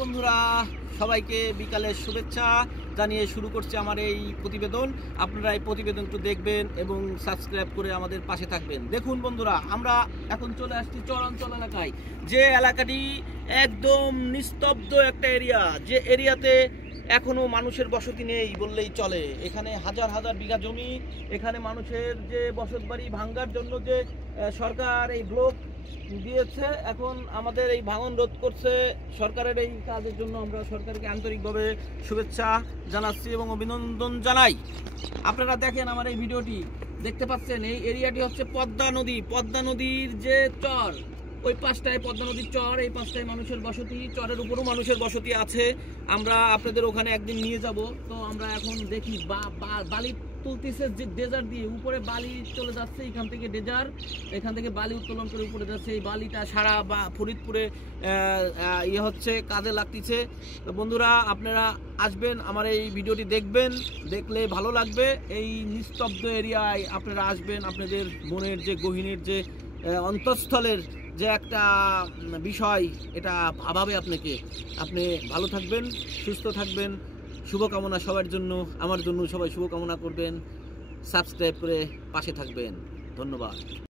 বন্ধুরা, সবাইকে বিকালের শুভেচ্ছা জানিয়ে শুরু করছে আমার এই প্রতিবেদন। আপনারা এই প্রতিবেদনটি দেখবেন এবং সাবস্ক্রাইব করে আমাদের পাশে থাকবেন। দেখুন বন্ধুরা, আমরা এখন চলে আসছি চরাঞ্চল এলাকায়, যে এলাকাটি একদম নিস্তব্ধ একটা এরিয়া, যে এরিয়াতে এখনো মানুষের বসতি নেই বললেই চলে। এখানে হাজার হাজার বিঘা জমি, এখানে মানুষের যে বসত বাড়ি ভাঙ্গার জন্য যে সরকার এই ব্লক দিয়েছে, এখন আমাদের এই ভাঙন রোধ করছে। সরকারের এই কাজের জন্য আমরা সরকারকে আন্তরিকভাবে শুভেচ্ছা জানাচ্ছি এবং অভিনন্দন জানাই। আপনারা দেখেন আমার এই ভিডিওটি দেখতে পাচ্ছেন, এই এরিয়াটি হচ্ছে পদ্মা নদী। পদ্মা নদীর যে চর, ওই পাশটায় পদ্মা নদীর চর, এই পাশটায় মানুষের বসতি, চরের উপরও মানুষের বসতি আছে। আমরা আপনাদের ওখানে একদিন নিয়ে যাব। তো আমরা এখন দেখি বালি তুলতেছে, যে ডেজার দিয়ে উপরে বালি চলে যাচ্ছে, এখান থেকে ডেজার, এখান থেকে বালি উত্তোলন করে উপরে যাচ্ছে। এই বালিটা সারা ফরিদপুরে হচ্ছে, কাজে লাগতেছে। তো বন্ধুরা, আপনারা আসবেন, আমার এই ভিডিওটি দেখবেন, দেখলে ভালো লাগবে। এই নিস্তব্ধ এরিয়ায় আপনারা আসবেন, আপনাদের মনের যে গহীনের যে অন্তঃস্থলের যে একটা বিষয়, এটা ভাবাবে আপনাকে। আপনি ভালো থাকবেন, সুস্থ থাকবেন। শুভকামনা সবার জন্য, আমার জন্য সবাই শুভকামনা করবেন। সাবস্ক্রাইব করে পাশে থাকবেন। ধন্যবাদ।